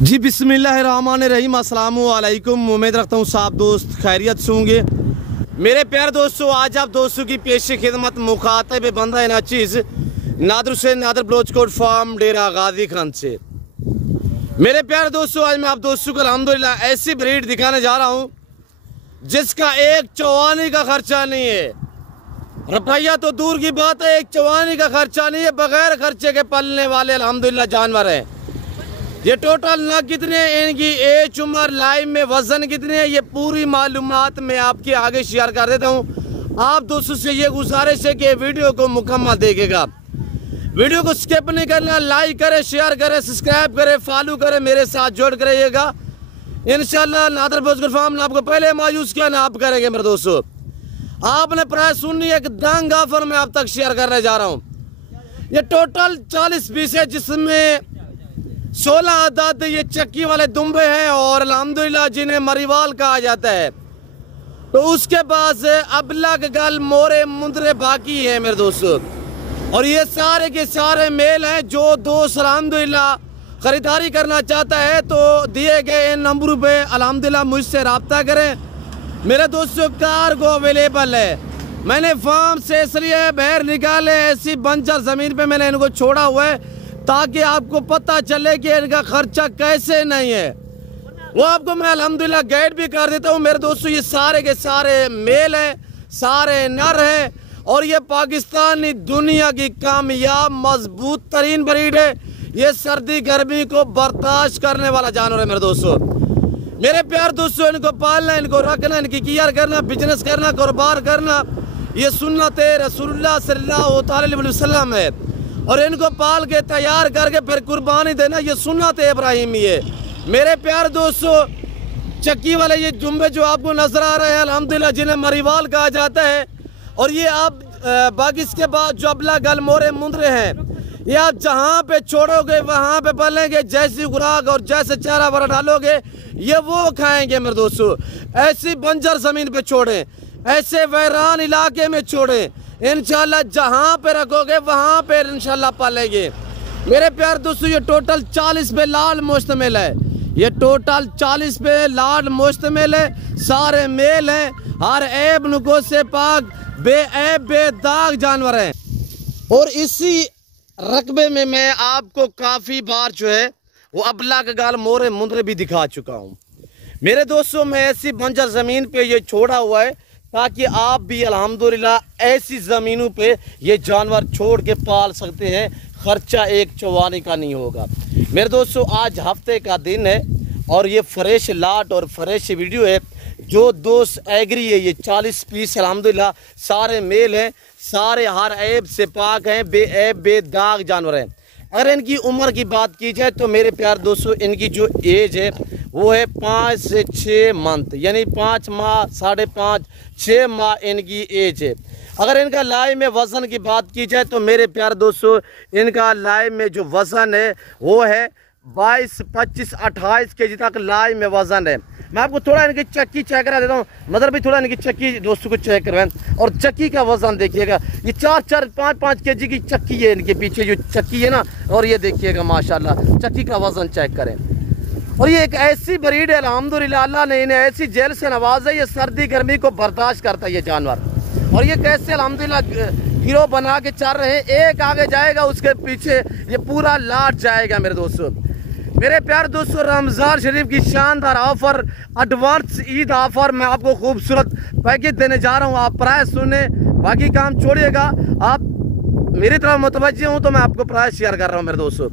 जी बिस्मिल्लाहिर्रहमानिर्रहीम, अस्सलामु अलैकुम। उम्मीद रखता हूँ साहब दोस्त खैरियत से होंगे। मेरे प्यारे दोस्तों, आज आप दोस्तों की पेश खिदमत मुखातब बंदा नाचीज़ नादर हुसैन नादर बलोचकोट फार्म डेरा गाजी खान से। मेरे प्यारे दोस्तों, आज मैं आप दोस्तों को अल्हम्दुलिल्लाह ऐसी ब्रीड दिखाने जा रहा हूँ जिसका एक चवानी का खर्चा नहीं है। रुपया तो दूर की बात है, एक चवानी का खर्चा नहीं है। बगैर खर्चे के पलने वाले अल्हम्दुलिल्लाह जानवर हैं। ये टोटल नग कितने हैं, इनकी एज, उम्र, लाइव में वजन कितने हैं, ये पूरी मालूमात मैं आपके आगे शेयर कर देता हूँ। आप दोस्तों से ये गुजारिश है कि वीडियो को मुकम्मल देखिएगा, वीडियो को स्किप नहीं करना। लाइक करें, शेयर करें, सब्सक्राइब करें, फॉलो करें, मेरे साथ जोड़ कर रहिएगा। इंशाल्लाह नादर बलोचकोट फार्म ने आपको पहले मायूस किया ना आप करेंगे। मेरे दोस्तों, आपने प्राइस सुननी है, एक दंग ऑफर में आप तक शेयर करने जा रहा हूँ। ये टोटल 40 पीस है, जिसमें 16 आदाद ये चक्की वाले दुम्बे हैं और अल्हम्दुलिल्लाह जिन्हें मरीवाल कहा जाता है। तो उसके पास अबलग गल मोरे मुंदरे बाकी है मेरे दोस्तों, और ये सारे के सारे मेल हैं। जो दोस्त अल्हम्दुलिल्लाह खरीदारी करना चाहता है तो दिए गए इन नंबरों पे अल्हम्दुलिल्लाह मुझसे रब्ता करें। मेरे दोस्तों, कार्गो अवेलेबल है। मैंने फार्म से इसलिए बाहर निकाले, ऐसी बंजर ज़मीन पे मैंने इनको छोड़ा हुआ है ताकि आपको पता चले कि इनका खर्चा कैसे नहीं है। वो आपको मैं अल्हम्दुलिल्लाह गाइड भी कर देता हूँ। मेरे दोस्तों, ये सारे के सारे मेल हैं, सारे नर हैं, और ये पाकिस्तानी दुनिया की कामयाब मजबूत तरीन ब्रीड है। ये सर्दी गर्मी को बर्दाश्त करने वाला जानवर है मेरे दोस्तों। मेरे प्यार दोस्तों, इनको पालना, इनको रखना, इनकी केयर करना, बिजनेस करना, कारोबार करना, ये सुन्नत रसूलुल्लाह सल्लल्लाहु अलैहि वसल्लम है। और इनको पाल के तैयार करके फिर कुर्बानी देना, ये सुन्नत इब्राहिमी है। मेरे प्यार दोस्तों, चक्की वाले ये जुम्बे जो आपको नजर आ रहे हैं अल्हम्दुलिल्लाह जिन्हें मरीवाल कहा जाता है, और ये आप बाकी इसके बाद जो अबला गल मोरे मुंदरे हैं, ये आप जहाँ पे छोड़ोगे वहाँ पे पलेंगे। जैसी खुराक और जैसे चारा वारा डालोगे ये वो खाएंगे मेरे दोस्तों। ऐसी बंजर जमीन पे छोड़ें, ऐसे वैरान इलाके में छोड़ें, इंशाल्लाह जहाँ पे रखोगे वहाँ पे इंशाल्लाह पालेंगे। मेरे प्यार दोस्तों, ये टोटल 40 पे लाल मुश्तमिल है। ये टोटल 40 पे लाल मुश्तमिल है। सारे मेल हैं, हर ऐब नुको से पाक, बेऐब बेदाग जानवर हैं। और इसी रकबे में मैं आपको काफ़ी बार जो है वो अबला का गाल मोरे मुंदरे भी दिखा चुका हूँ। मेरे दोस्तों, मैं ऐसी बंजर ज़मीन पे ये छोड़ा हुआ है ताकि आप भी अल्हम्दुलिल्लाह ऐसी ज़मीनों पे ये जानवर छोड़ के पाल सकते हैं। ख़र्चा एक चवानी का नहीं होगा। मेरे दोस्तों, आज हफ्ते का दिन है और ये फ्रेश लाट और फ्रेश वीडियो है। जो दोस्त एग्री है, ये 40 पीस अल्हम्दुलिल्लाह सारे मेल हैं, सारे हर ऐब से पाक हैं, बेऐब बेदाग जानवर हैं। अगर इनकी उम्र की बात की जाए तो मेरे प्यार दोस्तों, इनकी जो एज है वो है 5 से 6 मंथ, यानी 5 माह, 5.5 6 माह इनकी एज है। अगर इनका लाइव में वज़न की बात की जाए तो मेरे प्यार दोस्तों, इनका लाइव में जो वज़न है वो है 22, 25, 28 केजी तक लाइव में वज़न है। मैं आपको थोड़ा इनकी चक्की चेक करा देता हूँ। मतलब भी थोड़ा इनकी चक्की दोस्तों को चेक करवाएं, और चक्की का वज़न देखिएगा। ये 4-4, 5-5 केजी की चक्की है इनके पीछे जो चक्की है ना, और ये देखिएगा माशाल्लाह चक्की का वज़न चेक करें। और ये एक ऐसी ब्रीड है अल्हम्दुलिल्लाह, अल्लाह ने इन्हें ऐसी जेल से नवाजा है, ये सर्दी गर्मी को बर्दाश्त करता है ये जानवर। और ये कैसे अल्हम्दुलिल्लाह गिरोह बना के चल रहे हैं, एक आगे जाएगा उसके पीछे ये पूरा लाट जाएगा। मेरे दोस्तों, मेरे प्यार दोस्तों, रमज़ान शरीफ की शानदार ऑफर, एडवांस ईद ऑफर मैं आपको खूबसूरत पैकेज देने जा रहा हूँ। आप प्राइस सुने, बाकी काम छोड़िएगा। आप मेरी तरफ मुतवज्जे हूँ तो मैं आपको प्राइस शेयर कर रहा हूँ मेरे दोस्तों।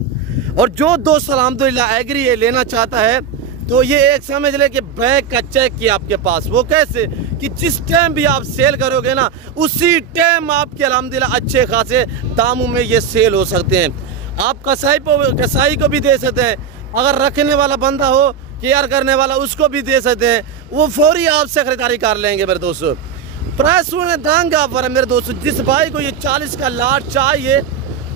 और जो दोस्त अल्हम्दुलिल्लाह एग्री है लेना चाहता है तो ये एक समझ ले कि बैंक का चेक किया आपके पास। वो कैसे कि जिस टाइम भी आप सेल करोगे ना, उसी टाइम आपके अल्हम्दुलिल्लाह अच्छे खासे दामों में ये सेल हो सकते हैं। आप कसाई को भी दे सकते हैं, अगर रखने वाला बंदा हो, केयर करने वाला, उसको भी दे सकते हैं। वो फौरी आपसे खरीदारी कर लेंगे मेरे दोस्तों। प्राइस सुने, दांग ऑफर है मेरे दोस्तों। जिस भाई को ये 40 का लाट चाहिए,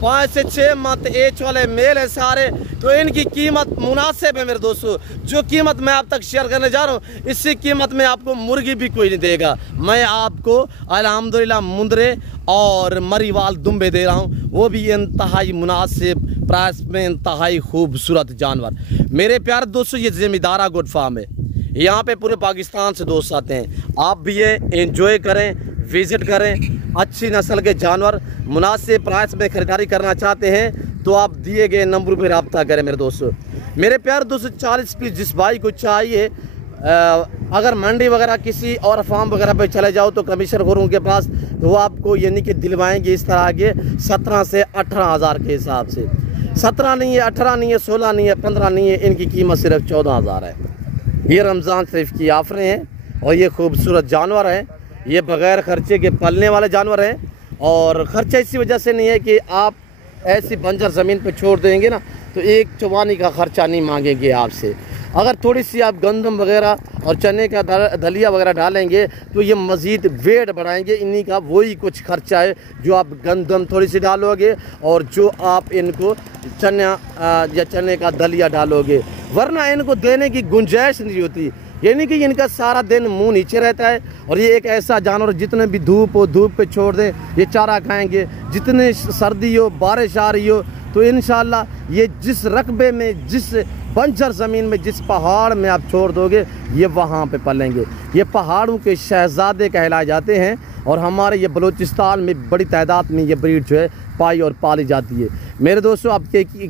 5 से 6 मंथ एज वाले मेल है सारे, तो इनकी कीमत मुनासिब है मेरे दोस्तों। जो कीमत मैं आप तक शेयर करने जा रहा हूँ, इसी कीमत में आपको मुर्गी भी कोई नहीं देगा। मैं आपको अल्हम्दुलिल्लाह मुंदरे और मरीवाल दुम्बे दे रहा हूँ, वो भी इंतहाई मुनासिब प्राइस में इंतहाई खूबसूरत जानवर। मेरे प्यारे दोस्तों, ये ज़मींदारा गोट फार्म है। यहाँ पे पूरे पाकिस्तान से दोस्त आते हैं। आप भी ये एंजॉय करें, विज़िट करें। अच्छी नस्ल के जानवर मुनासिब प्राइस में ख़रीदारी करना चाहते हैं तो आप दिए गए नंबर पर रब्ता करें। मेरे दोस्तों, मेरे प्यारे दोस्तों, 40 पीस जिस भाई को चाहिए, अगर मंडी वगैरह किसी और फार्म वगैरह पे चले जाओ तो कमीशन खोरों के पास, तो वो आपको यानी कि दिलवाएंगे इस तरह के 17 से 18 हज़ार के हिसाब से। 17 नहीं है, 18 नहीं है, 16 नहीं है, 15 नहीं है, इनकी कीमत सिर्फ 14 हज़ार है। ये रमज़ान शरीफ की ऑफरें हैं और ये खूबसूरत जानवर हैं। ये बग़ैर ख़र्चे के पलने वाले जानवर हैं। और ख़र्चा इसी वजह से नहीं है कि आप ऐसी बंजर ज़मीन पे छोड़ देंगे ना तो एक चौवानी का ख़र्चा नहीं मांगेंगे आपसे। अगर थोड़ी सी आप गंदम वगैरह और चने का दलिया वगैरह डालेंगे तो ये मज़ीद वेट बढ़ाएंगे। इन्हीं का वही कुछ खर्चा है जो आप गंदम थोड़ी सी डालोगे और जो आप इनको चना या चने का दलिया डालोगे, वरना इनको देने की गुंजाइश नहीं होती। यानी कि इनका सारा दिन मुंह नीचे रहता है। और ये एक ऐसा जानवर, जितने भी धूप हो धूप पे छोड़ दें ये चारा खाएंगे। जितने सर्दी हो, बारिश आ रही हो, तो इंशाल्लाह ये जिस रकबे में, जिस बंजर ज़मीन में, जिस पहाड़ में आप छोड़ दोगे ये वहाँ पे पलेंगे। ये पहाड़ों के शहज़ादे कहलाए जाते हैं। और हमारे ये बलूचिस्तान में बड़ी तादाद में ये ब्रीड जो है पाई और पाली जाती है। मेरे दोस्तों, आप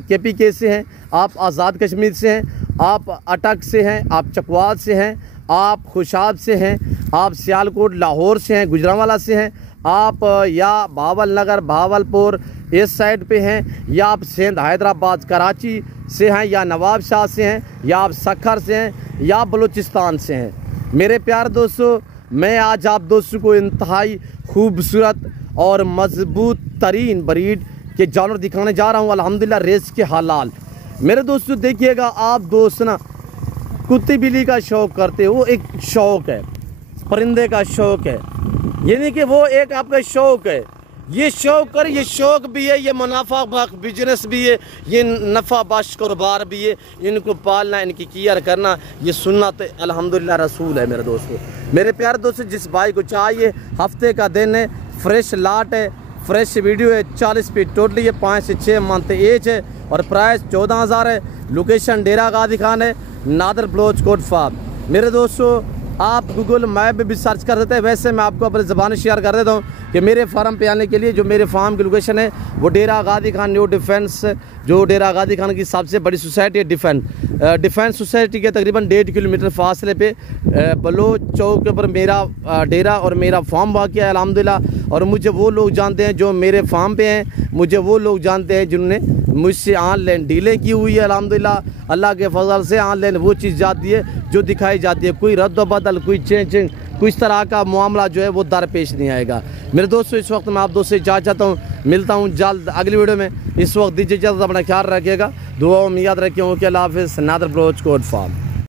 KPK से हैं, आप आज़ाद कश्मीर से हैं, आप अटक से हैं, आप चकवाल से हैं, आप खुशाब से हैं, आप सियालकोट लाहौर से हैं, गुजरांवाला से हैं, आप या भावल नगर भावलपुर इस साइड पे हैं, या आप सिंध हैदराबाद कराची से हैं, या नवाब शाह से हैं, या आप सखर से हैं, या बलूचिस्तान से हैं। मेरे प्यारे दोस्तों, मैं आज आप दोस्तों को इंतहाई खूबसूरत और मजबूत तरीन ब्रीड के जानवर दिखाने जा रहा हूँ। अल्हम्दुलिल्लाह रेस के हलाल। मेरे दोस्तों देखिएगा, आप दोस्त ना कुत्ते बिल्ली का शौक़ करते हो, वो एक शौक़ है, परिंदे का शौक़ है, यानी कि वो एक आपका शौक़ है। ये शौक़ कर, ये शौक़ भी है, ये मुनाफा बख्श बिजनेस भी है, ये नफ़ा बख्श कारोबार भी है। इनको पालना, इनकी केयर करना, ये सुन्नत अल्हम्दुलिल्लाह रसूल है। मेरे दोस्तों, मेरे प्यारे दोस्तों, जिस भाई को चाहिए, हफ्ते का दिन है, फ्रेश लाट है, फ्रेश वीडियो है, 40 फीट टोटली है, 5 से 6 मंथ एज है और प्राइस 14 हज़ार है। लोकेशन डेरा गाजी खान है, नादर ब्लोच कोट फार्म। मेरे दोस्तों, आप गूगल मैप में भी सर्च कर देते हैं। वैसे मैं आपको अपनी ज़बान शेयर कर देता हूँ कि मेरे फार्म पे आने के लिए जो मेरे फार्म की लोकेशन है वो डेरा गाजी खान न्यू डिफेंस, जो डेरा गाजी खान की सबसे बड़ी सोसाइटी है डिफेंस सोसाइटी के तकरीबन 1.5 किलोमीटर फासले पे बलोच चौक के ऊपर मेरा डेरा और मेरा फार्म वाक़या है अल्हम्दुलिल्लाह। और मुझे वो लोग जानते हैं जो मेरे फार्म पे हैं, मुझे वो लोग जानते हैं जिन्होंने मुझसे ऑनलाइन डीलें की हुई है अल्हम्दुलिल्लाह। अल्लाह के फजल से ऑनलाइन वो चीज़ जाती है जो दिखाई जाती है। कोई रद्द बदल, कोई चेंजिंग, कोई इस तरह का मामला जो है वो दरपेश नहीं आएगा। मेरे दोस्तों, इस वक्त मैं आप दोस्तों से चाहता हूँ, मिलता हूँ जल्द अगली वीडियो में। इस वक्त दीजिए इजाज़त, अपना ख्याल रखिएगा, दुआओं में याद रखिए। ओके, अल्लाह हाफ़िज़। नादर ब्लोच कोट फार्म।